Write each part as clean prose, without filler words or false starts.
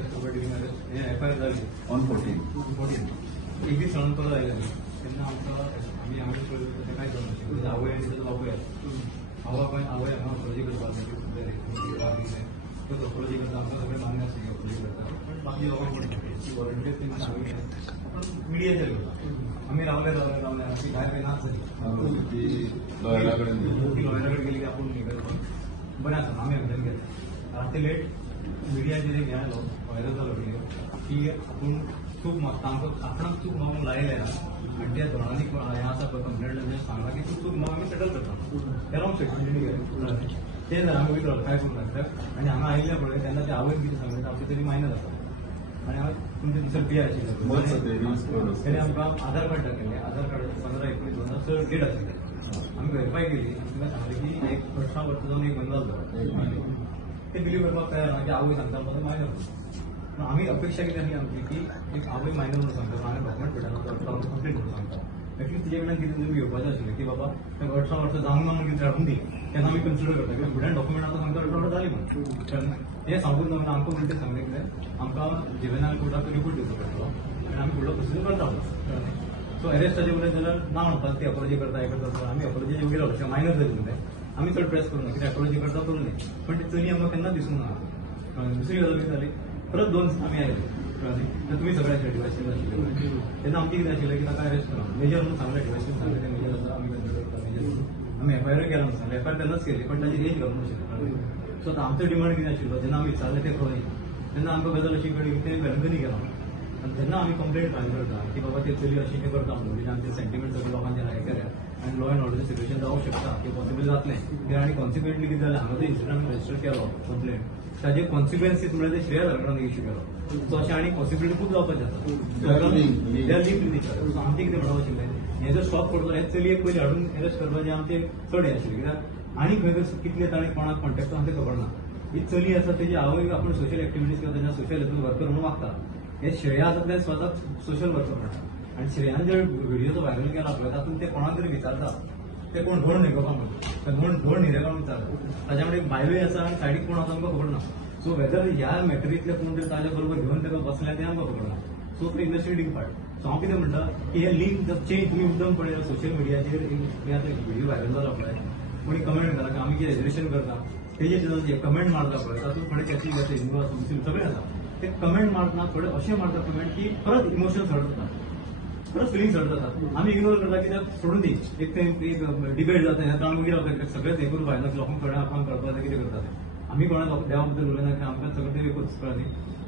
arrest करपा during arrest हे FIR जाली ऑन 14 एक दीस सळून परत आयले तेन्ना आमकां आमी हांवें पळयलें तें कांय कळनाशिल्लें आवय आनी तेजो बापूय आवय हांगा अपोलॉजी करपाक तो अपोलॉजी करता आमकां सगळें मान्य आसलें अपोलॉजी करता पण बाकी लोकांक वॉलंटियर मिडियाचेर करता आमी रावले आमी भायर खंय नाच जाली लॉयरा कडेन गेली की आपूण हे करता बरें आसा आमी हँडल केलें राती लेट मिडियाचेर एक हे आयलो व्हायरल जालो व्हिडियो की आपूण चूक मागता आमकां आपणाक चूक मागूंक लायल्या आनी त्या धोरणांनी हें आसा पळय कंप्लेंट सांगला की तूं चूक मागून आमी सेटल करता ते रॉंग स्टेटमेंट ते जर आमी वयतलो काय करूंक लागता आनी हांगा आयिल्ले पळय तेन्ना ते आवय कितें सांगलें आमचे तरी मायनर आसा आनी हांव तुमचे दिसा पिया आशिल्ले तेणे आमकां आधार कार्ड दाखयलें आधार कार्ड 15/11/2006 डेट आशिल्ली आमी व्हेरीफाय केली आमकां सांगलें की एक 18 वर्सां जावन एक बंद जालो ते बिलीव करपाक तयार ना की आवय सांगता माझं मायनर आमी अपेक्षा कितें आसली आमची की एक आवय मायनर म्हणून सांगता हांवें डॉक्युमेंट भेटना कंप्लेंट म्हणून सांगता एटलीस्ट तिजे कडल्यान कितें तुमी घेवपाचें आशिल्लें की बाबा 18 वर्सां जावंक ना म्हणून कितें हाडून दी तेन्ना आमी कन्सिडर करता कित्याक फुड्यान डॉक्युमेंट आतां सांगता 18 वर्सां जाली म्हणून हें सांगून ना आमकां उलटें सांगलें कितें आमकां जुवेनायल कोर्टाक रिपोर्ट दिवचो पडटलो आनी आमी फुडलो प्रोसिजर करता सो अरेस्टाचे उलयत जाल्यार ना म्हणपाक ती अपोलॉजी करता हें करता आमी अपोलॉजी गेलो अशें मायनर जाली म्हणलें आमी चड प्रेस करूं ना कित्याक अपोलॉजी करता करूं न्ही पण ती चली आमकां केन्ना दिसूंक ना दुसरी गजाल कितें जाली परत 2 दीस आमी आयले तुमी सगळे आशिल्ले डिवायसीस आशिल्ले तेन्ना आमचें कितें आशिल्लें की ताका अरेस्ट करा मेजर म्हणून सांगलें डिवायसीस सांगलें तें मेजर आसा आमी कन्सिडर करता मेजर आमी एफआयआर केला म्हणून सांगलें एफआयआर तेन्नाच केली पण ताची एज घालूंक नाशिल्ली सो आमचो डिमांड कितें आशिल्लो जेन्ना आमी विचारलें तें खंय तेन्ना आमकां गजाल अशी कळ्ळी की तें वेलंकनी गेला आनी तेन्ना आमी कंप्लेंट फायल करता की बाबा ते चली अशी कितें करता म्हणून आमचे सेंटिमेंट सगळे लोकांचे हे केल्या आनी लॉ एंड ऑर्डर सिच्युएशन जावंक शकता की पॉसिबल जातलें कित्याक आनी कॉन्सिक्वेंटली कितें जालें हांगा तो इन्सिडंट रजिस्टर केलो कंप्लेंट ताजे कॉन्सिक्वेन्सीस म्हणजे ते श्रेया सरकारान इश्यू केलो सो अशें आनी पॉसिबिलिटी खूब जावपाचें आसा सो आमचें कितें म्हणप आशिल्लें हें जर स्टॉप करतलो हे चलयेक पयलीं हाडून अरेस्ट करपाचें आमचें चड हें आशिल्लें कित्याक आनी खंय कितले ताणें कोणाक कॉन्टेक्ट आसा तें खबर ना ही चली आसा तेजी आवय आपूण सोशल एक्टिविटीज करता तेन्ना सोशल हेतून वर्कर म्हणून वागता हे श्रेया आसा तें स्वता सोशल वर्कर म्हणटा आनी श्रेयान जर व्हिडिओ जो व्हायरल केला पळय तातूंत ते कोणाक तरी विचारता ते कोण धोड न्हिदोवपाक म्हणटा धोड न्हिदेवपाक विचारता ताच्या कडेन बायलोय आसा आनी सायडीक कोण आसा आमकां खबर ना सो वेदर ह्या मॅटरींतले कोण तरी ताच्या बरोबर घेवन ताका बसल्या तें आमकां खबर ना सो ते इन्वेस्टिगेटींग पार्ट सो हांव कितें म्हणटा की हे लिंक चेंज तुमी मुद्दम पळयला सोशल मिडियाचेर व्हिडिओ व्हायरल जाला पळय कोणी कमेंट करा की आमी कितें एजुकेशन करता तेजे कमेंट मारता पळय तातूंत थोडे कॅथलीक आसा हिंदू आसा मुस्लीम सगळे आसा ते कमेंट मारतना थोडे अशें मारता कमेंट की परत इमोशन्स हर्ट जाता परत फिलिंग्स हर्ट जातात आमी इग्नोर करता कित्याक सोडून दी एक डिबेट जाता हें आमकां कितें जाता सगळेंच हें करून फायदा लोकांक कळना आपांक कळपाक कितें करता ते आमी कोणाक देवा बद्दल उलयना की आमकां सगळें ते एकूच कळ्ळी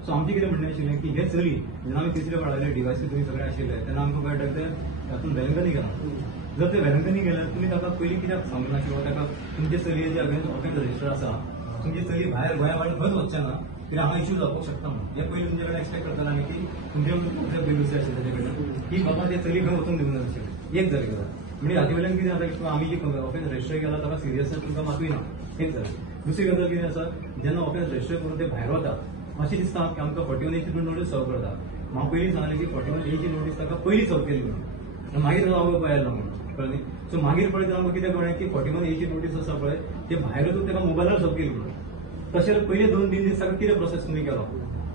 सो आमचें कितें म्हणणें आशिल्लें की हे चली जेन्ना आमी तिसरे पळयले डिवायसीस तुमी सगळे आशिल्ले तेन्ना आमकां कळटा की तातूंत वेलंकनी गेला जर ते वेलंकनी गेल्यार तुमी ताका पयलीं कित्याक सांगना किंवा ताका तुमचे चलयेचे अगेन्स्ट ऑफेन्स रजिस्टर आसा तुमची चली भायर गोंया भायर खंयच वचचें ना कित्याक हांगा इश्यू जावपाक शकता म्हणून हे पयलीं तुमचे कडेन एक्सपेक्ट करताले आनी की तुमचे प्रिव्युसी आशिल्ले तेजे कडेन की बाबा ते चली खंय वचूंक दिवंक नाशिल्ले एक जाली गजाल म्हणजे हाचे वयल्यान कितें जाता की आमी जी ऑफेन्स रजिस्टर केला ताका सिरियसनेस तुमकां मातूय ना एक जाली दुसरी गजाल कितें आसा जेन्ना ऑफेन्स रजिस्टर करून ते भायर वतात अशें दिसता की आमकां 41 एची नोटीस सर्व करता हांव पयलीं सांगलें की 41 एची नोटीस ताका पयलीं सर्व केली म्हणून मागीर हांव पळयला म्हणून कळ्ळें सो मागीर पळयता आमकां कितें कळ्ळें की 41 एची नोटीस आसा पळय ते भायर वचून ताका मोबायलार सर्व केली म्हणून तशें पयले 2-3 दीस ताका कितें प्रोसेस तुमी केलो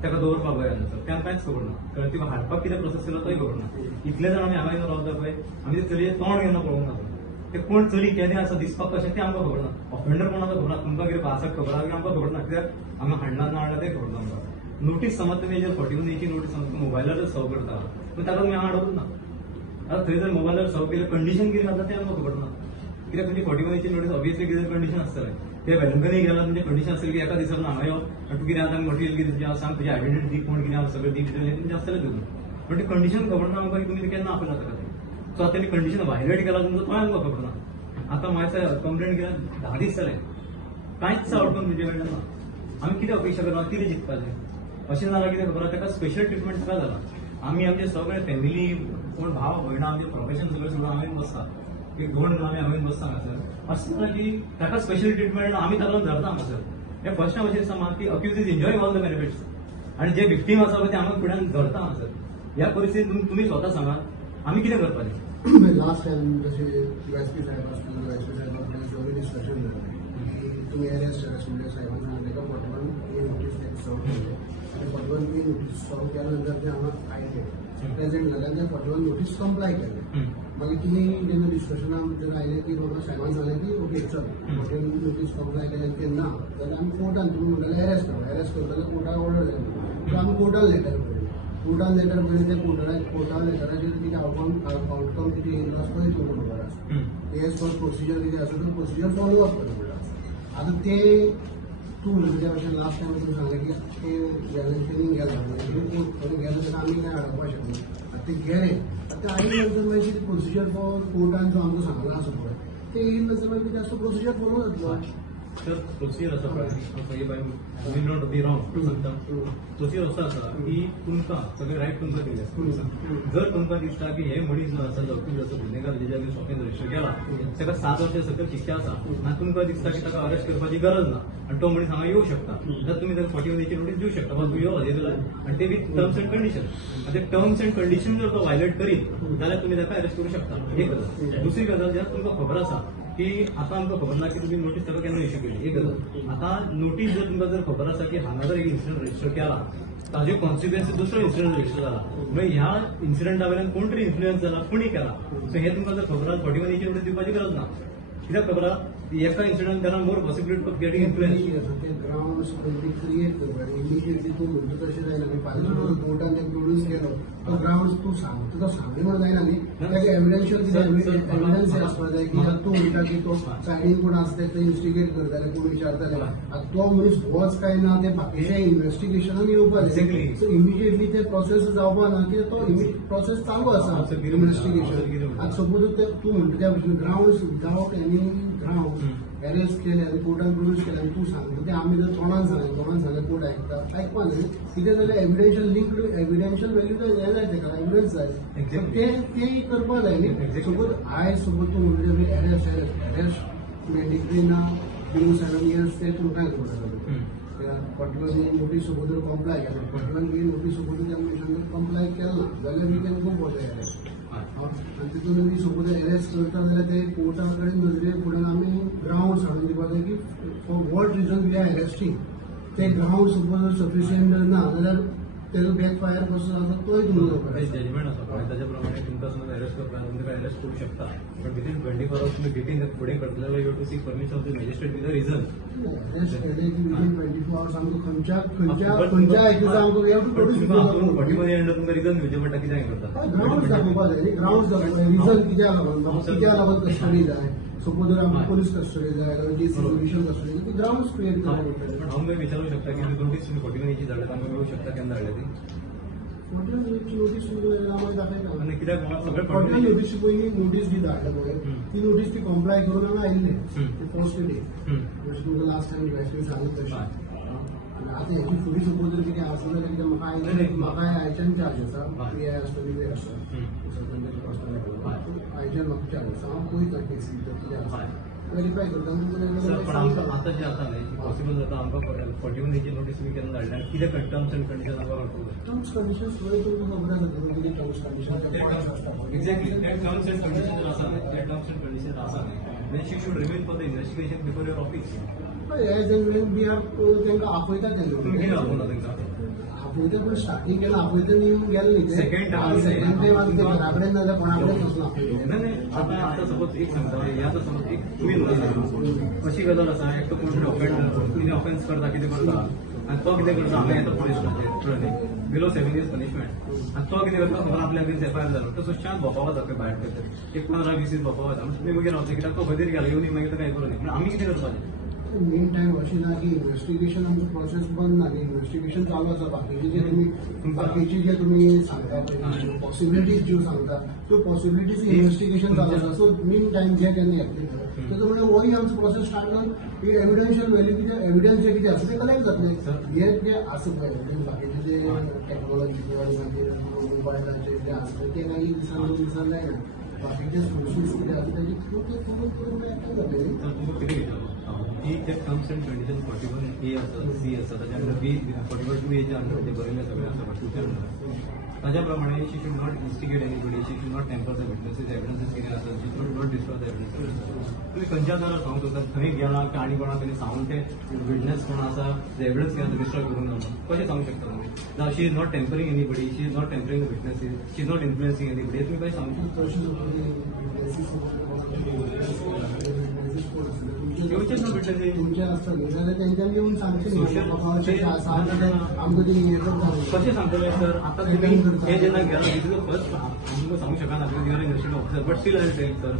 ताका दवरपाक गोंयांत सर तें कांयच खबर ना कारण तिका हाडपाक कितें प्रोसेस केलो तोय खबर ना इतले जाण आमी हांगा येवन रावता पळय आमी ते चलये तोंड केन्ना पळोवंक ना ते कोण चली केदें आसा दिसपाक कशें तें आमकां खबर ना ऑफेंडर कोण आसा खबर ना तुमकां कितें भासाक खबर आसा की आमकां खबर ना कित्याक हांगा हाडना ना हाडना तें खबर ना आमकां नोटीस समज तुमी जर 41 एची नोटीस समज मोबायलार सर्व करता पूण ताका तुमी हांगा हाडूंक ना आतां थंय जर मोबायलार सर्व केलें कंडिशन कितें जाता तें आमकां खबर ना कित्याक तुमची 41 एची नोटीस ऑब्वियसली कितें कंडिशन आसतलें ते वेलंकनी गेला म्हणजे कंडिशन आसतलें की एका दिसाक हांगा यो तूं कितें आतां मटेरियल कितें सांग तुजी आयडेंटिटी कोण कितें आसा सगळें दी डिटेल तुमचें आसतलें तितून पण ती कंडिशन खबर ना आमकां की तुमी केन्ना आपयला ताका तें सो आतां कंडिशन व्हायलेट केला तुमचो तोय आमकां खबर ना आतां माझ्या कंप्लेंट केल्या 10 दीस जाले कांयच आउटकम तुमचे कडल्यान ना आमी कितें अपेक्षा करता कितें जिखपाचें अशें जालां कितें खबर ताका स्पेशल ट्रिटमेंट का जाला आमी आमचे सगळे फॅमिली कोण भाव भयणां आमचे प्रोफेशन सगळें सोडून हांवें बसता एक 2 दीस आमी हांवें बसता हांगासर अशें जालां की ताका स्पेशल ट्रिटमेंट आमी ताका धरता हांगासर हे फर्स्ट टायम अशें दिसता म्हाका की accused is enjoying all the benefits आनी जे विक्टीम आसा पळय ते आमी फुड्यान धरता हांगासर ह्या परिस्थितींत तुमी स्वता सांगात आमी कितें करपाचें लास्ट टाइम जसे यूएसपी साहेब असतील यूएसपी साहेबांकडे जेवढे डिस्कशन झालं की तुम्ही अरेस्ट म्हणजे साहेबांना का 41 नोटीस सर्व केले आणि 41 फाटल्यान तुमी नोटीस सॉल्व केल्या नंतर ते हांगा आयले प्रेझेंट जाले आनी त्या फाटल्यान नोटीस कंप्लाय केले मागीर कितें जेन्ना डिस्कशना भितर आयलें की म्हाका साहेबान सांगलें की ओके चल नोटीस कंप्लाय केलें की ना जाल्यार आमी कोर्टान तुमी म्हणटाले अरेस्ट करता जाल्यार कोर्टाक ऑर्डर जाली सो आमी कोर्टान लेटर बरयलें ते कोर्टान लेटराचेर कितें आउटकम कितें येयलो आसा तो तुमकां खबर आसा एज पर प्रोसिजर कितें आसा तो प्रोसिजर फॉलो अप करपाक आसा आतां ते तूं म्हणजे अशें लास्ट टायम तुमी सांगलें की ते वॅलंटियरींग गेला गेले जाल्यार आमी कांय हाडपाक शकना आतां ते गेले आतां आयले नंतर मागीर कितें प्रोसिजर कोर्टान जो आमकां सांगला आसा पळय ते येयले नंतर मागीर कितें आसा प्रोसिजर फॉलो जातलो तर प्रोसिजर आसा पळय वी नॉट बी रॉंग सांगता प्रोसिजर असो आसा की तुमकां सगळे रायट तुमकां दिले जर तुमकां दिसता की हे मनीस जो आसा जखमी जसो गुन्हेगार जेच्या खातीर शॉपिंग रजिस्टर केला ताका 7 वर्सां सकयल शिक्षा आसा आनी तुमकां दिसता की ताका अरेस्ट करपाची गरज ना आनी तो मनीस हांगा येवं शकता जाल्यार तुमी ताका 41 डेची नोटीस दिवं शकता तूं यो आनी ते विथ टर्म्स एंड कंडिशन आनी ते टर्म्स एंड कंडिशन जर तो वायलेट करीत जाल्यार तुमी ताका अरेस्ट करूं शकता एक गजाल दुसरी गजाल जेन्ना तुमकां खबर आसा की आता आमकां खबर ना की तुमी नोटीस ताका केन्ना इश्यू केली एक गजाल आता नोटीस जर तुमकां जर खबर आसा की हांगा जर एक इन्सिडंट रजिस्टर केला ताजे कॉन्सिक्वेन्स दुसरो इन्सिडंट रजिस्टर जाला मागीर ह्या इन्सिडंटा वयल्यान कोण तरी इन्फ्लुएन्स जाला कोणी केला सो हे तुमकां जर खबर आसा 41 डेची नोटीस दिवपाची गरज ना कित्याक खबर आहा एका incident there are more possibility of getting influence ते ग्राउंड्स क्रिएट करपाक इमिडिएटली तूं म्हणटा तशें जायना न्ही फाल्यां कोर्टान ते प्रोड्यूस केलो तो ग्राउंड्स तूं सांगता तो सांगले म्हण जायना न्ही ताका एविडेन्शियल एविडन्स आसपाक जाय की तूं म्हणटा की तो सायडीन कोण आसा ते इन्व्हेस्टिगेट करताले कोण विचारताले आतां तो मनीस होच काय ना ते बाकीचे इन्व्हेस्टिगेशनान येवपाक जाय सो इमिडिएटली ते प्रोसेस जावपा ना की तो प्रोसेस चालू आसा इन्व्हेस्टिगेशन आतां सपोज तूं म्हणटा त्या भशेन grounds without any ground arrest केले आनी कोर्टान प्रोड्यूस केले आनी तूं सांगता ते आमी जर तोंडान सांगलें कोर्ट आयकपा न्ही कितें जाल्यार एविडेन्शियल लिंक एविडेन्शियल व्हॅल्यू हें जाय तेका एविडन्स जाय ते करपा जाय न्ही सपोज आयज सपोज तूं म्हणजे अरेस्ट मॅन्डेटरी ना बिलो 7 years ते तुमकां करता पर्टिक्युलरली नोटीस सपोज जर कंप्लाय केलें पर्टिक्युलरली नोटीस सपोज त्या कंप्लाय केलें ना जाल्यार we can go for the arrest आनी तितून आमी सपोज अरेस्ट करता जाल्यार ते कोर्टा कडेन नजरे फुडें आमी ग्राउंड्स हाडून दिवपाक जाय की for what reason we are arresting ते ग्राउंड सपोज सफिशियंट ना जाल्यार तेजो बॅकफायर कसो आसा तोय तुमकां जजमेंट आसा पळय ताच्या प्रमाणे तुमकां समज अरेस्ट करता तुमकां अरेस्ट करूं शकता पण विथीन 24 hours तुमी गेटीन फुडें करतले जाल्यार you to seek permission of the magistrate with a reason arrest केले की विथीन 24 hours आमकां खंयच्या हेतूचा आमकां we have to produce 41 and तुमकां रिजन दिवचें पडटा कित्याक करता ग्राउंड्स दाखोवपा जाय न्ही ग्राउंड्स दाखोवपा रिजन कित्याक लागून कस्टडी जाय सपोज जर आमकां पुलीस कस्टडी जाय ज्युडिशियल कस्टडी ती ग्राउंड्स क्रिएट करपाक पण हांव विचारूं शकता की नोटीस तुमी 41 एची धाडल्यात आमकां मेळूं शकता केन्ना धाडल्या ती नोटीस आम्हाला दाखयता आनी कित्याक सगळे कोर्टान नोटीस पयलीं नोटीस जी धाडल्या पळय ती नोटीस ती कंप्लाय करून हांगा आयिल्ले फर्स्ट डे जशें तुमकां लास्ट टायम वेस्टर्न सांगलें तशें आतां हेची फुडें सपोज जर कितें आसा जाल्यार कितें म्हाका आयच्यान चार्ज आसा पी आय आसा वेगळे आसा आयच्यान म्हाका चार्ज आसा हांव पळयता केसी कितें आसा व्हेरीफाय करता पण आमकां आतां जें आसा न्ही पॉसिबल जाता आमकां 41 डेची नोटीस तुमी केन्ना धाडल्या कितें टर्म्स एंड कंडिशन आमकां कळटलें टर्म्स कंडिशन्स पळय तुमकां खबर आसा कितें terms condition exactly terms and condition जर आसा न्ही टर्म्स एंड कंडिशन आसा न्ही then she should remain for the investigation before your office as an we are तांकां आपयता तुमी कितें दाखोवना तांकां आपयता पूण स्टार्टींग केन्ना आपयता न्ही गेले न्ही सेकंड टायम ते घरा कडेन नाजाल्यार कोणा कडेन वचना नाही आता सपोज एक सांगता आता समज एक तुमी अशी गजाल आसा एक तो कोण ऑफेन्स करता कितें करता आनी तो कितें करता हांगा येता police station below 7 years punishment आनी तो कितें करता खबर आपल्या अगेन्स्ट एफआयआर जालो तो शांत भोपावा जाता भायर करता एक 15-20 दीस भोपावा जाता तुमी मागीर रावता कित्याक तो खबर गेलो येवन मागीर तो काय करूं न्ही आमी कितें करपाचें मेन टायम अशी ना की इन्व्हेस्टिगेशन आमचो प्रोसेस बंद ना इन्व्हेस्टिगेशन चालू आसा बाकीचे जे तुमी सांगता पॉसिबिलिटीज ज्यो सांगता त्यो पॉसिबिलिटीज इन्व्हेस्टिगेशन चालू आसा सो मेन टायम जे केन्ना येतले तेजो म्हणजे वय आमचो प्रोसेस स्टार्ट जावन ही एविडेन्शियल व्हॅल्यू कितें एविडन्स जे कितें आसा ते कलेक्ट जातले हे जे आसा पळय बाकीचे जे टॅक्नॉलॉजी किंवा मागीर मोबायलाचे जे आसा ते काही दिसान 2 दिसान जायना बाकीचे सोर्सीस कितें आसा तेजे खूब जातले कितें विचारलो ही ते टर्म्स अँड कंडिशन 41A आसा सी आसा ताच्या अंडर बी 41A अंडर ते बरयले सगळे आसा तुमच्या अंडर ताज्या प्रमाणे she should not instigate anybody she should not tamper the witnesses evidences कितें आसा she should not destroy the evidence तुम्ही खंयच्या जाल्यार सांगूंक शकता थंय गेला की आनी कोणाक तरी सांगून ते विटनेस कोण आसा एविडन्स कितें आसा डिस्ट्रॉय करून जाता कशें सांगूक शकता तुम्ही ना she is not tampering anybody she is not tampering the witnesses she is not influencing anybody तुम्ही कशें सांगू येवचेच ना विटनेसीस तुमच्या असतात जाल्यार तेंच्यानी येऊन सांगचे आमकां ते हे करता कशें सांगतले सर आता तुम्ही हे जेन्ना गेला इतलो फर्स्ट आमकां सांगूक शकना because your investigation officer but still I tell sir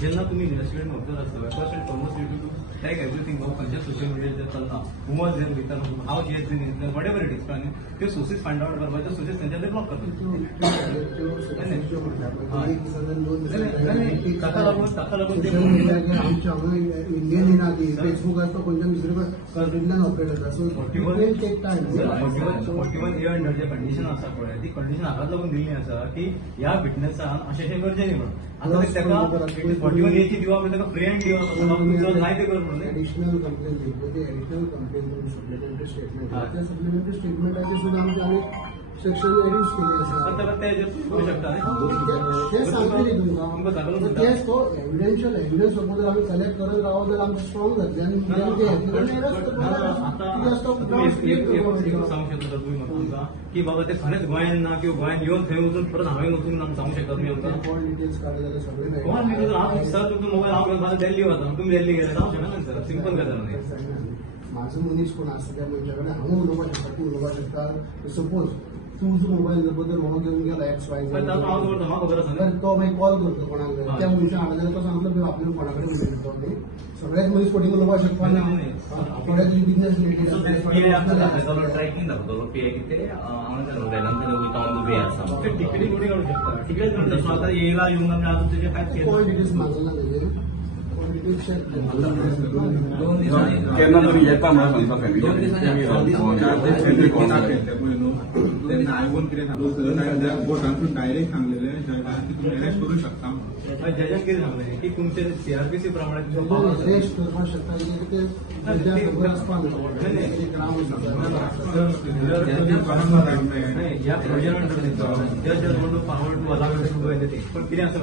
जेन्ना तुम्ही इन्वेस्टिगेशन ऑफिसर आसता first and foremost you to talk everything हांव खंयच्या सोशल मिडियाचेर चलता हुमस जेन भितर हाव जे वॉट एवर इट इज कळ्ळें ते सोर्सीस फायंड आउट करपाचे सोर्सीस तेंच्या ब्लॉक करता ताका लागून ते आमच्या इंडियन इनादी फेसबुक आसता खंयच्या दुसरे कंट्रींतल्यान ऑपरेट जाता so it take time 41A under जे कंडिशन आसा पळय ती कंडिशन हाकाच लागून दिल्ली आसा की ह्या फिटनेसान अशें गरजेनी म्हणून आता तेका 41A ची दिवप ताका फ्री हँड दिवप जाय ते कर म्हणून additional complaint additional complaint supplementary statement त्या सप्लिमेंटरी स्टेटमेंटाचे सुद्धा आमी सेक्शन एडिट केले आसा ताका ते करू शकता ते सांगतले तुमकां तेच तो एव्हिडन्स सपोज आमी कलेक्ट करत रावत जाल्यार आमकां स्ट्रॉंग जातले सांगू शकता तुम्ही म्हाका की बाबा ते खरेंच गोंयान ना किंवा गोंयान येवन थंय वचून परत हांवें वचून सांगू शकता तुम्ही आमकां कोण डिटेल्स काडले जाल्यार सगळे गोंयान हांव सर तुमचो मोबायल हांव घेवन दिल्ली वता तुम्ही दिल्ली गेले सांगू शकना सर सिंपल गजाल न्ही माझं मनीस कोण असतं त्या मनशाकडे हांव उलोवपाक शकता तूं उलोवपाक शकता सपोज तूं जो मोबायल बद्दल हो घेवन गेला XY तो मागीर कॉल करतो कोणाक त्या मनशा हाडले तो सांगलो आपल्या कोणा कडेन उलयता न्ही सगळ्याच मनीस फोटींग उलोवपाक शकता ना थोड्या बिजनेस रिलेटेड ट्रॅकिंग दाखवतो पे कितें वेदांत वयता आसा टिकडी कोणी काढू शकता टिकडेच म्हणटा आता येयला येऊन आमी आज तुजे काय कोण डिटेल्स मागला तेजे कोण डिटेल्स शेअर केन्ना तरी येता म्हणून सांगता आयवून कितें सांगलें बोटांतून डायरेक्ट सांगलेले की तुम्ही अरेस्ट करू शकता जजान कितें सांगलें की तुमचे CRPC प्रमाणे अरेस्ट करपाक शकता की ते खबर आसपाक या प्रोजेक्ट जज want forward to allow to do anything पण कितें आसा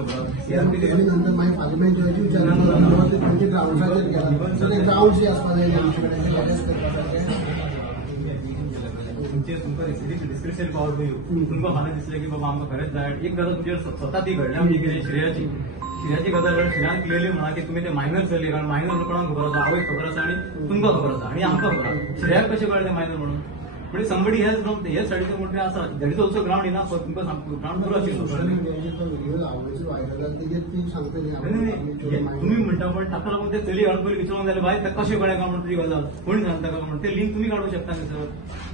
CRPC नंतर मागीर पार्लिमेंट जज विचारलो खंयच्या ग्राउंड्साचेर गेला सो ते ग्राउंड्स जे आसपाक जाय आमचे कडेन अरेस्ट करपाक तुमका डिस्क्रिप्शन पावर तुमकां फाल्यां दिसलें की बाबा आमकां खरेंच जाय एक गजाल तुमचेर स्वता ती घडल्या म्हणजे कितें श्रेयाची गजाल श्रेयान क्लियरली म्हणा की तुमी ते मायनर चल्ले कारण मायनर कोणाक खबर आसा आवयक खबर आसा आनी तुमकां खबर आसा आनी आमकां खबर आसा श्रेयाक कशें कळ्ळें मायनर म्हणून म्हणजे somebody has from हे सायडीचो मोठे आसा that is also ground enough for तुमकां ग्राउंड पुरो तुम्ही म्हणटा पण ताका लागून ते चली हाडून पयलीं विचारूंक जाल्यार बाय ताका कशें कळ्ळें काय म्हणून तुजी गजाल कोणी सांगता काय म्हणून ते लिंक तुमी काडूंक शकता न्ही सर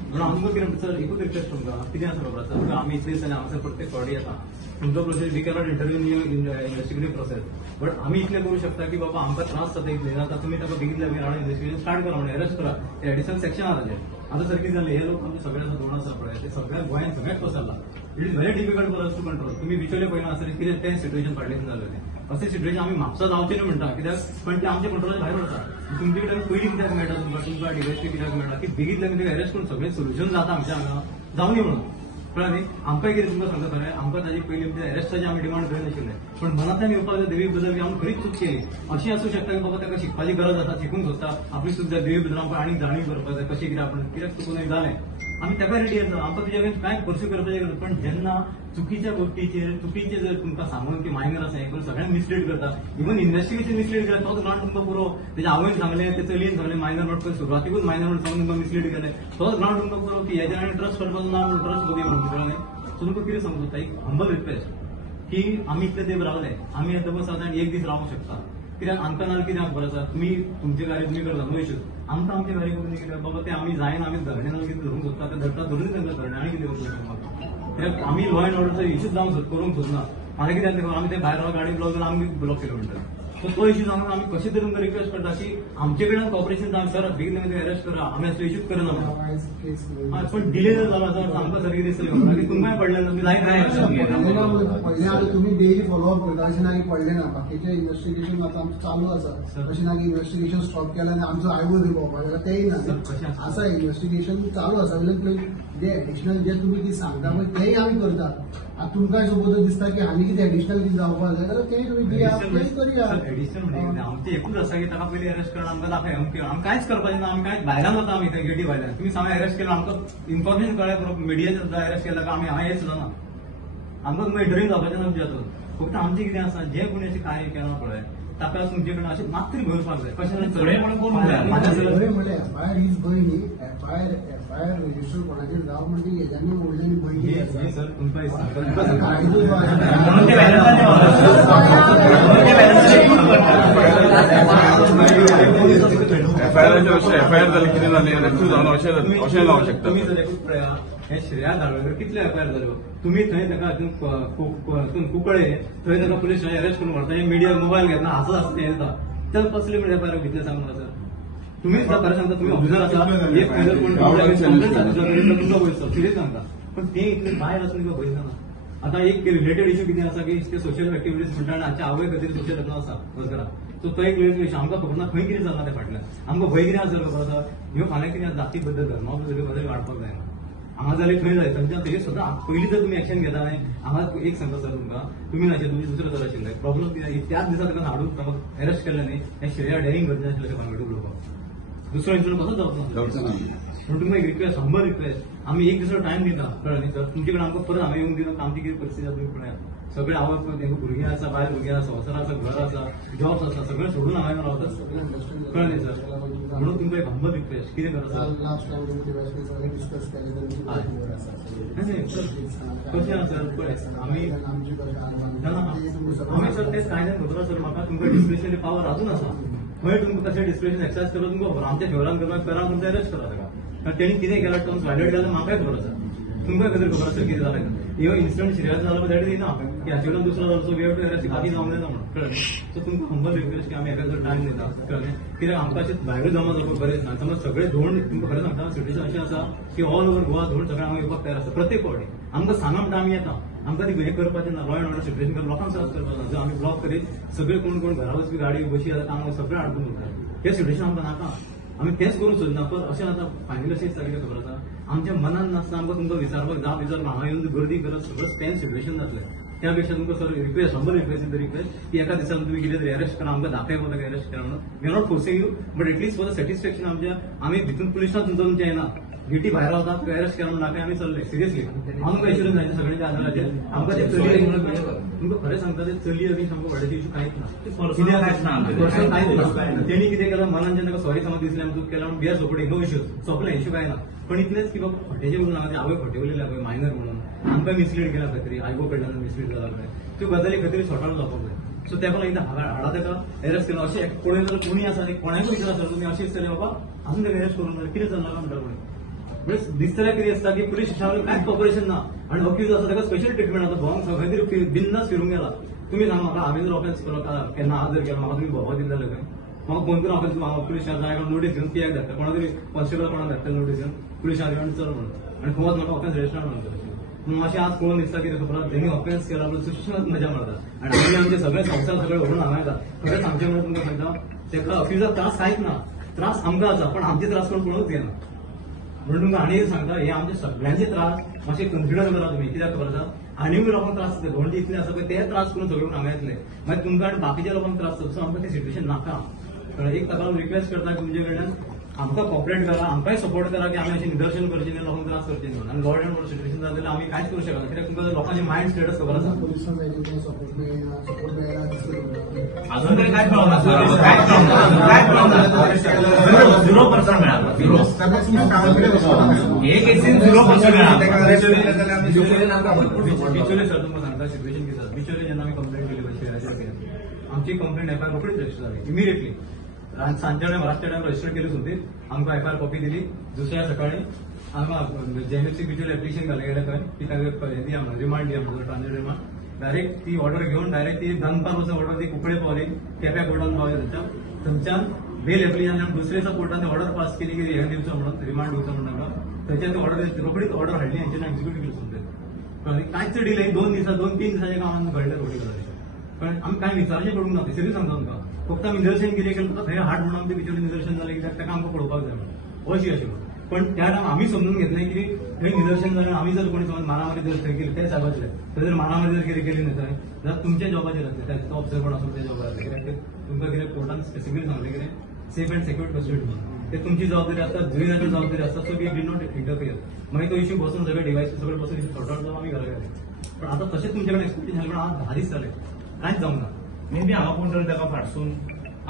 म्हणून आमकां कितें सर एकूच रिक्वेस्ट तुमकां कितें आसा खबर आसा आमी इतले दिसांनी हांगासर प्रत्येक फावटी येता तुमचो process we cannot interview investigative process but आमी इतलें करूं शकता की बाबा आमकां त्रास जाता इतले जाता तुमी ताका बेगीतल्या बेगीन हाडून इन्वेस्टिगेशन स्टार्ट करा म्हणून अरेस्ट करा ते एडिशनल सेक्शन आसा ताचेर आता सारखी झाले हे लोक आमचे सगळ्यांना दोन आसा पळय ते सगळ्या गोंयान सगळ्यात पसरला it is very difficult for us to control तुम्ही विचारले पयना आसतलें कितें तें सिट्युएशन फाटल्यान जालें अशें सिट्युएशन आमी म्हापसा जावचें न्ही म्हणटा कित्याक पण ते आमच्या कंट्रोलाच्या भायर वता तुमचे कडेन पयलीं कित्याक मेळटा तुमकां डिवेस्टी कित्याक मेळटा की बेगीतल्या बेगीन अरेस्ट करून सगळें सोल्युशन जाता आमच्या हांगा जावं न्ही म्हणून कळ्ळें न्ही आमकां कितें तुमकां सांगता खरें आमकां ताजी पयलीं म्हणजे अरेस्टाची आमी डिमांड करिनाशिल्ले पण मनांतल्यान येवपाक जाय देवी बद्दल की आमी खरीच चूक केली अशी आसूं शकता की बाबा ताका शिकपाची गरज आसा शिकूंक सोदता आपली सुद्दां देवी बद्दल आमकां आनीक जाणीव करपाक जाय कशें कितें आपण कित्याक चुकून जालें आमी ताका रेडी आसा आमकां तुजे कडेन कांय परस्यू करपाचें गरज पण जेन्ना चुकीच्या गोष्टीचेर चुकीचे जर तुमकां सांगून की मायनर आसा हें करून सगळ्यांक मिसलीड करता इवन इन्व्हेस्टिगेशन मिसलीड केला तोच ग्राउंड तुमकां पुरो तेच्या आवयन सांगलें ते चलयेन सांगलें मायनर नोट करून सुरवातीकूच मायनर नोट सांगून तुमकां मिसलीड केलें तोच ग्राउंड तुमकां पुरो की हेजेर आनी ट्रस्ट करपाचो ना ट्रस्ट बघी म्हणून कळ्ळें सो तुमकां कितें सांगूं सोदता एक हंबल रिक्वेस्ट की आमी इतले तेंप रावले आमी आतां बस साधारण एक दीस रावूंक शकता कित्याक आमकां नाल्यार कितें खबर आसा तुमी तुमचे कार्य तुमी करता नो इश्यूज आमकां आमचे कार्य करून कित्याक बाबा ते आमी जायना आमी धरणे नाल्यार कितें धरूंक सोदता ते धरता धरून तांकां धरणे आनी कितें करूंक सोदता कित्याक आमी लॉ एंड ऑर्डरचो इश्यूज जावंक करूंक सोदना फाल्यां कितें जातलें आमी ते भायर गाडी ब्लॉक जाल्यार आमी ब्लॉक केलो म्हणटा तो इश्यू सांगून आम्ही कशी तरी तुमकां रिक्वेस्ट करता की आमचे कडल्यान कॉपरेशन आमी सर बेगीन अरेस्ट करा आमी असलो इश्यूच करना पण डिले जर जालो आसा आमकां सारकी दिसतली की तुमकांय पडले ना तुमी लायक पडले आता तुम्ही डेली फॉलोअप करता अशें ना की पडले ना बाकीचे इन्व्हेस्टिगेशन आता आमचं चालू आसा अशें ना की इन्व्हेस्टिगेशन स्टॉप केला आनी आमचो आयवो रिपोर्ट तेय ना आसा इन्व्हेस्टिगेशन चालू आसा जे एडिशनल जे तुम्ही ती सांगता पळय तेय आमी करता आता तुमकां सपोज दिसता की आनी कितें एडिशनल कितें जावपाक जाय जाल्यार तेय तुमी दिया करूया एडिशनल म्हणजे आमचे एकूच आसा की ताका पयलीं अरेस्ट करून आमकां दाखय आमी कांयच करपाचें ना आमी कांयच भायल्यान वता आमी थंय गेटी भायल्यान तुमी सांगा अरेस्ट केला आमकां इन्फॉर्मेशन कळ्ळें मिडियान सुद्दां अरेस्ट केला आमी हांगा हेच ना आमकां तुमकां इंटरव्यू जावपाचें ना तुमच्या हातून फक्त आमचें कितें आसा जे कोणी अशें कार्य केलां पळय ताका तुमचे कडेन अशें मात्र भरपाक जाय कशें चडे म्हणून कोण म्हणलें एफआयआर हीच भयणी एफआयआर रजिस्टर कोणाचेर जावं म्हणजे हेज्यानी व्हडल्यानी भयणी हे सर तुमकां एफआयआर जाली कितें जालें रेस्क्यू जावन अशें जावंक शकता तुम्ही जर एकूच पळया हे श्रेया धारवाडकर कितले एफआयआर जाल्यो तुम्ही थंय ताका हातून कुंकळे थंय ताका पुलीस अरेस्ट करून व्हरता मिडिया मोबायल घेतना हांसत हांसत येता तर कसले म्हणजे एफआयआर घेतले सांगून सर तुम्ही सुद्धा खरं सांगता तुम्ही ऑफिसर आसा एक पयलो कोण तुमचो वयचो सिरियस सांगता पण ते इतले भायर आसून तुका भंय ना आता एक रिलेटेड इश्यू कितें आसा की ते सोशल एक्टिव्हिटीज म्हणटा आनी हाच्या आवय खातीर सोशल लग्न आसा बसकरा सो तो एक रिलेटेड इश्यू आमकां खबर ना खंय कितें जाता त्या फाटल्यान आमकां भंय कितें आसा खबर आसा ह्यो फाल्यां कितें जाती बद्दल धर्मा बद्दल वाडपाक जायना हांगा जाल्यार थंय जाय थंयच्यान तेजे सुद्दां पयलीं जर तुमी एक्शन घेता न्ही हांगा एक सांगता सर तुमकां तुमी नाशिल्ले तुमी दुसरो सर आशिल्ले प्रॉब्लम कितें त्याच दिसा ताका हाडून ताका अरेस्ट केलें न्ही हें श्रेया डेरिंग गरजेचें आशिल्लें अशें कॉन्फिडंट उलोवपाक दुसरो इन्सिडंट कसो जावचो ना म्हणून तुमकां एक रिक्वेस्ट शंबर रिक्वेस्ट आमी एक दिसो टायम दिता कळ्ळें न्ही सर तुमचे कडेन आमकां परत हांवें येवन दिता आमची कितें परिस्थिती आसा तुमी पळयात सगळे आवय तांकां भुरगीं आसा भायर भुरगीं आसा संवसार आसा घर आसा जॉब्स आसा सगळें सोडून हांवें रावतात कळ्ळें न्ही सर म्हणून तुमकां एक हंबल रिक्वेस्ट कितें करता लास्ट टाइम तुमी डिवायस डिस्कस केलें कशें आसा पळय आमी आमी सर तेच कायद्यान खबर सर म्हाका तुमकां डिस्क्रिशनरी पावर अजून आसा खंय तुमकां तशें डिस्क्रिशन एक्सरसाइज करून तुमकां खबर आमच्या फेवरान करपाक करा तुमकां अरेस्ट करा ताका कारण तेणी कितें केलां टर्म्स वायलेट केला म्हाकाय खबर आसा तुमकां खातीर खबर आसा कितें जालें ह्यो इन्सिडंट सिरियस जाला दॅट दिना की हाचे कडेन दुसरो जालो so we have to arrest बाकी जावंक जायना म्हणून कळ्ळें सो तुमकां हंबल रिक्वेस्ट की आमी एका जर टायम दिता कळ्ळें कित्याक आमकां अशें भायर जमा जावपाक बरेंच ना समज सगळे धोंड तुमकां खरें सांगता सिट्युएशन अशें आसा की ऑल ओव्हर गोवा धोंड सगळे हांगा येवपाक तयार आसा प्रत्येक फावटी आमकां सांगा म्हणटा आमी येता आमकां ती हें करपाचें ना लॉ एंड ऑर्डर सिट्युएशन करून लोकांक त्रास करपाक ना जर आमी ब्लॉक करीत सगळे कोण कोण घरा वचपी गाडी बशी आसा कामां सगळे हाडून उरतात हें सिट्युएशन आमकां नाका आमी तेंच करूंक सोदना पण अशें आतां फायनली अशें दिसता कितें खबर आसा आमच्या मनान नासता आमकां तुमकां विचारपाक जाप विचारपाक हांगा येवन गर्दी करत सगळं टेन्स सिट्युएशन जातलें त्यापेक्षा तुमकां सर रिक्वेस्ट हंबल रिक्वेस्ट की एका दिसान तुम्ही कितें तरी अरेस्ट करा आमकां दाखयपा ताका अरेस्ट करा म्हणून we are not forcing you but at least for the satisfaction आमच्या आमी भितून पुलिसांत तुमचें येना ड्युटी भायर रावतात अरेस्ट करा म्हणून आमी चल्ले सिरियसली आमकां इन्शुरन्स जायना सगळ्यांच्या आदाराचेर आमकां ते चली तुमकां खरें सांगता ते चली अगेन्स्ट आमकां व्हडलेचे इश्यू कांयच ना पर्सनल कांयच ना तेणी कितें केलां मनान जेन्ना सॉरी समज दिसलें आमी चूक केला म्हणून बिया सोपडी नो इश्यूज सोंपलें इश्यू काय ना पण इतलेंच की बाबा हॉटेचे म्हणून हांगा आवय खोटे उलयल्या पळय मायनर म्हणून आमकां मिसलीड केला खंय तरी आयगो कडल्यान मिसलीड जाला पळय त्यो गजाली खंय तरी सॉर्ट आउट जावपाक जाय सो त्या पण एकदा हाडा ताका अरेस्ट केला अशें कोणी जर कोणी आसा आनी कोणाकूय विचारा सर तुमी अशें दिसतलें बाबा अजून ताका अरेस्ट करून कितें जालें म्हणटा कोणी म्हणजे दिसतलें कितें आसता की पुलीस स्टेशनार कांयच कॉपरेशन ना आनी अक्यूज आसा ताका स्पेशल ट्रिटमेंट आसा भोंवंक खंय तरी बिंदास फिरूंक गेला तुम्ही सांगा म्हाका हांवें जर ऑफेन्स केन्ना आदर केला म्हाका तुमी भोंवपा दिल्लें खंय म्हाका फोन करून ऑफेन्स हांव पुलीस स्टेशनार नोटीस घेवन पीएक धाडटा कोणा तरी कॉन्स्टेबल कोणाक धाडटा नोटीस घेवन पुलीस स्टेशनार चल म्हणून आनी खंवच म्हाका ऑफेन्स रजिस्टर म्हणून म्हणून अशें आज पळोवन दिसता कितें खबर आसा जेणी ऑफेन्स केला सुशिक्षणात मजा मारतात आनी आमी आमचे सगळे संस्कार सगळे व्हरून हांगा येतात खरें सांगचें म्हणून तुमकां सांगता तेका अक्युजाक त्रास कांयच ना त्रास आमकां आसा पण आमचे त्रास कोण पळोवंक येना म्हणून तुमकां आनी सांगता हे आमचे सगळ्यांचे त्रास मातशे कन्सिडर करा तुमी कित्याक खबर आसा आनीक लोकांक त्रास जाता धोंड इतले आसा पळय ते त्रास करून सगळे हांगा येतले मागीर तुमकां आनी बाकीच्या लोकांक त्रास जाता सो आमकां ती सिट्युएशन नाका एक ताका रिक्वेस्ट करता तुमचे कडल्यान आमकां कॉपरेट करा आमकांय सपोर्ट करा की आमी अशें निदर्शन करचें न्ही लोकांक त्रास करचें न्ही आनी लॉ एंड ऑर्डर सिट्युएशन जाता जाल्यार आमी कांयच करूं शकना कित्याक तुमकां लोकांचे मायंड स्टेटस खबर आसा पोलिसांक सपोर्ट मेळना अजून तरी काय प्रॉब्लेम काय 0% मिळाला एक केसीन 0% मिळाला बिचोले सर तुमकां सांगता सिट्युएशन कितें आसा बिचोले जेन्ना आमी कंप्लेंट केली पळय आमची कंप्लेंट एफआयआर रोखडीच रजिस्टर जाली इमिडिएटली सांजच्या टायम रातच्या टायम रजिस्टर केली सुद्दां आमकां एफआयआर कॉपी दिली दुसऱ्या सकाळी आमकां जेएमएफसी बिचोले एप्लिकेशन घालें गेलें खंय की ताका रिमांड दिया म्हणून ट्रांजिट रिमांड डायरेक्ट ती ऑर्डर घेऊन डायरेक्ट ती दनपार वचून ऑर्डर ती कुकडे पावली केप्या कोर्टान पावली थंयच्यान बेल एप्लिकेशन दुसऱ्याच्या कोर्टान ऑर्डर पास केली की हे दिवचो म्हणून रिमांड दिवचो म्हणून थंयच्यान ती रोखडीच ऑर्डर हाडली यांच्यानं एक्झिक्यूट केली सुद्धा कांयच डिले 2 दिसाच्या कामात घडलं रोखडी करायचं पण आम्ही काय विचारचे पडूंक ना ते सिरीज सांगता तुमकां फक्त आम्ही निदर्शन कितें केलें तुका थंय हाड म्हणून आमचे भितर निदर्शन जालें कित्याक ताका आमकां पळोवपाक जाय म्हणून अशी आशिल्लो पण त्या टायम आम्ही समजून घेतलें की थंय निदर्शन जालें आम्ही जर कोणी समज मारामारी जर थंय केली ते साहेबातले थंय जर मारामारी जर कितें केली न्ही थंय जाल्यार तुमच्या जॉबाचेर जातलें तो ऑब्झर्वर कोण आसून त्या जॉबार जातलें कित्याक तुमकां कितें कोर्टान स्पेसिफिकली सांगलें कितें सेफ अँड सेक्युअर कस्टडी म्हणून ते तुमची जबाबदारी आसता जुरिनाची जबाबदारी आसता so we did not interfere मागीर तो इश्यू बसून सगळे डिवायसीस सगळे बसून इश्यू सॉर्ट आउट जावन आमी घरा गेले पण आता तशेंच तुमचे कडेन एक्सपेक्टेशन झालें पण आज 10 दीस जाले कांयच जावंक ना मे बी हांगा कोण तरी ताका फाटसून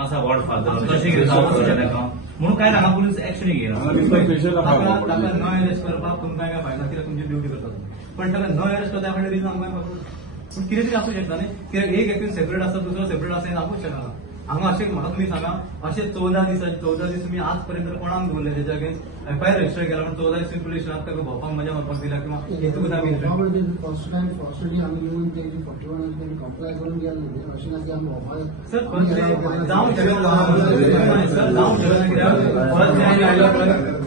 आसा गॉडफादर तशें कितें जावपाक शकता ताका म्हणून काय हांगा पुलीस एक्शन घेयना ताका न अरेस्ट करपाक तुमकां काय फायदा कित्याक तुमची ड्युटी करतात पण ताका न अरेस्ट करता फाटलें रिजन आमकां पण कितें तरी आसूं शकता न्ही कित्याक एक एक्यूज सेपरेट आसता दुसरो सेपरेट आसा हें आपूच शकना हांगा अशें म्हाका तुमी सांगा अशें 14 दीस तुमी आज पर्यंत कोणाक दवरले तेच्या अगेन्स्ट एफआयआर रजिस्टर केला पण 14 दीस पुलीस स्टेशनात ताका भोंवपाक मजा मारपाक दिला किंवा हेतूक आमी फर्स्ट टाइम फर्स्टली आम्ही येऊन ते 41 कंप्लाय करून गेले नाही अशें ना की आम्ही भोंवपाक सर जावंक शकना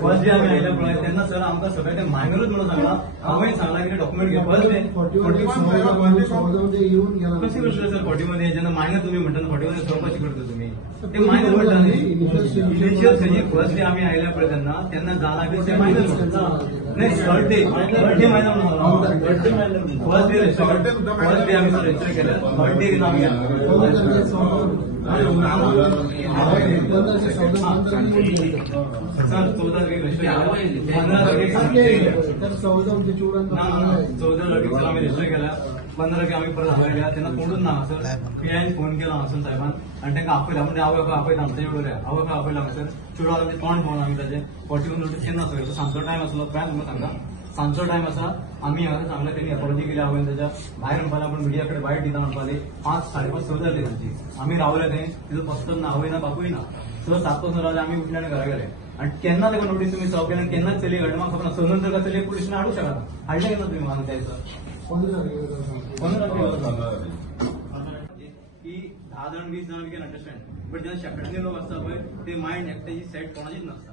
फर्स्ट डे आमी आयल्या पळय तेन्ना सर आमकां सगळें तें मायनरूच म्हणून सांगला हांवें सांगला की डॉक्युमेंट घे फर्स्ट डे 41 ते येऊन गेला कशी गोष्ट सर 40 मध्ये जेन्ना मायनर तुम्ही म्हणटा 40 मध्ये चौकशी करता तुम्ही ते मायनर म्हणटा न्ही इनिशियल स्टेजीक फर्स्ट डे आमी आयल्या पळय तेन्ना जाला की ते मायनर म्हणटा नाही थर्ड डे मायनर म्हणून फर्स्ट डे आमी सर रजिस्टर केलं थर्ड डे आमी सर 14 लगेच आम्ही रजिस्टर केला 15 लगे आम्ही परत हांगा गेल्या तेन्ना कोणूच ना सर पीआयन फोन केला हांगासून साहेबान आनी तांकां आपयला म्हणजे आवय आपयता आमच्या एवढे आवय आपयला हांगासर चेडूं आमचे तोंड पळोवन आमी ताचे 41 नोटीस केन्ना सर सांजचो टायम आसलो काय तुमकां सांगा सांजचो टायम आसा आमी हांगा सांगलें तेणी अपॉलॉजी केली आवयन ताच्या भायर म्हणपाक लागून मिडिया कडेन वायट दिता म्हणपाली 5 5:30 स जाली तांची आमी रावले थंय तिजो पस्तच ना आवय ना बापूय ना सर 7 पासून रावले आमी उठले आनी घरा गेले आणि केन्ना ताका नोटीस तुमी सर्व केली केन्नाच चली घडली म्हाका खबर ना स नंतर चली पुलिशेन हाडूं शकना हाडले केन्ना तुमी म्हाका द्यायचं की 10 जण 20 जण वी कॅन अंडरस्टँड बट जेन्ना शेकड्यांनी लोक आसता पळय ते मायंड एकट्याची सेट कोणाचीच नासता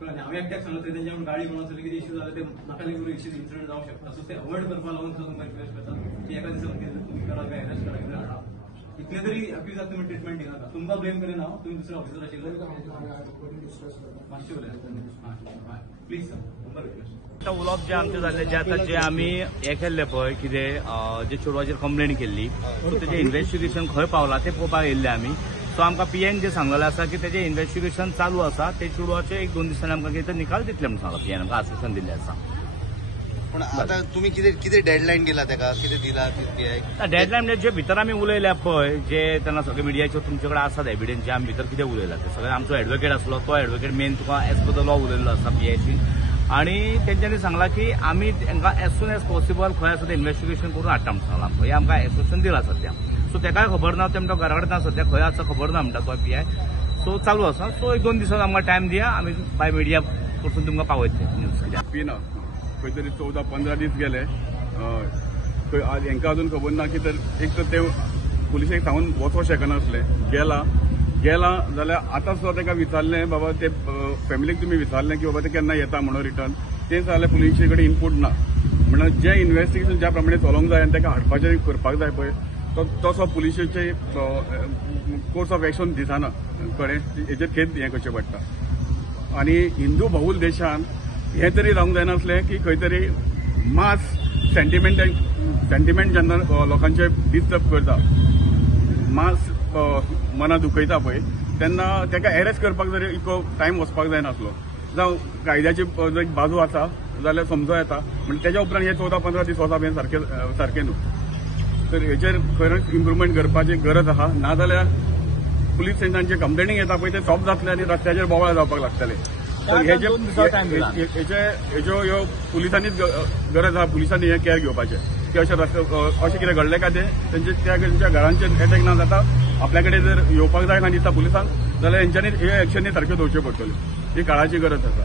कळ्ळें हांवें एकट्याक सांगलें थंय तेंच्या गाडी म्हणून चली कितें इश्यू जाले ते नाका लागून इन्सिडंट जावंक शकता सो ते अवॉयड करपाक लागून तुमकां रिक्वेस्ट करता की एका दिसाक कितें तुमी करा काय अरेस्ट करा कितें हाडा इतले तरी अक्युजाक तुमी ट्रिटमेंट दिनाका तुमकां ब्लेम करिना तुमी दुसरे ऑफिसर आशिल्ले मातशें उलय प्लीज सर तुमकां रिक्वेस्ट आतां उलोवप जे आमचें जाल्लें जें आतां जें आमी हें केल्लें पळय कितें जे चेडवाचेर कंप्लेंट केल्ली सो तेजें इन्व्हेस्टिगेशन खंय पावलां तें पळोवपाक येयल्ले आमी सो आमकां पीएन जें सांगलेलें आसा की तेजें इन्व्हेस्टिगेशन चालू आसा ते चेडवाचे 1-2 दिसांनी आमकां कितें निकाल दितले म्हणून सांगला पीएन आमकां आश्वासन दिल्लें आसा पण आता तुम्ही किती डेडलाईन दिला त्याका किती दिला डेडलाईन म्हणजे जे भितर आमी उलयल्या पळय जे तेन्ना सगळे मिडियाचेर तुमचे कडेन आसात एविडन्स जे आमी भितर कितें उलयला ते सगळें आमचो एडवोकेट आसलो तो एडवोकेट मेन तुका एज पर द लॉ उलयल्लो आसा पीआयसी आणि तेंच्यांनी सांगला की आमी तांकां एज सून एज पॉसिबल खंय आसा तें इन्व्हेस्टिगेशन करून हाडटा म्हणून सांगला आमकां हें आमकां एसोसिएशन दिलां सद्या सो तेकाय खबर ना तेमकां घरा कडेन सद्या खंय आसा खबर ना म्हणटा तो पीआय सो चालू आसा सो 1-2 दिसान आमकां टायम दिया आमी बाय मिडिया कडसून तुमकां पावयतले न्यूज पिना खंय तरी 14-15 दीस गेले हेंकां अजून खबर ना की तर एक तर ते पुलिशेक सांगून वचोंक शकनासले गेला जाल्यार आतां सुद्दां ताका विचारलें बाबा ते फॅमिलीक तुमी विचारलें की बाबा ते केन्ना येता म्हणून रिटर्न ते जाल्यार पुलिशे कडेन इनपूट ना म्हणून जे इन्व्हेस्टिगेशन ज्या प्रमाणे चलोवंक जाय आनी ताका हाडपाचें करपाक जाय पळय तसो पुलिशेचे कोर्स ऑफ एक्शन दिसना कळ्ळें हेजेर खेद हें करचें पडटा आनी हिंदू बहुल देशान हें तरी जावंक जायनासलें की खंय तरी मास सेंटिमेंट जेन्ना लोकांचे डिस्टर्ब करता मास मना दुखयता पळय तेन्ना ताका अरेस्ट करपाक जरी इतको टायम वचपाक जायनासलो जावं कायद्याची जर एक बाजू आसा जाल्यार समजो येता म्हणजे तेच्या उपरांत हे 14-15 दीस वचप हें सारकें न्हू तर हेचेर खरेंच इम्प्रुवमेंट करपाची गरज आहा नाजाल्यार पुलीस स्टेशनांचे कंप्लेनींग येता पळय ते स्टॉप जातले आनी रस्त्याचेर बोवाळ जावपाक लागतले हेज्यो ह्यो पुलिसांनीच गरज आहा पुलिसांनी हे केअर घेवपाचें की अशें कितें घडलें काय तेंच्या घरांचेर एटॅक ना जाता आपल्या कडेन जर येवपाक जायना दिसता पुलिसांक जाल्यार हेंच्यांनी हे एक्शनी सारक्यो दवरच्यो पडटल्यो ही काळाची गरज आसा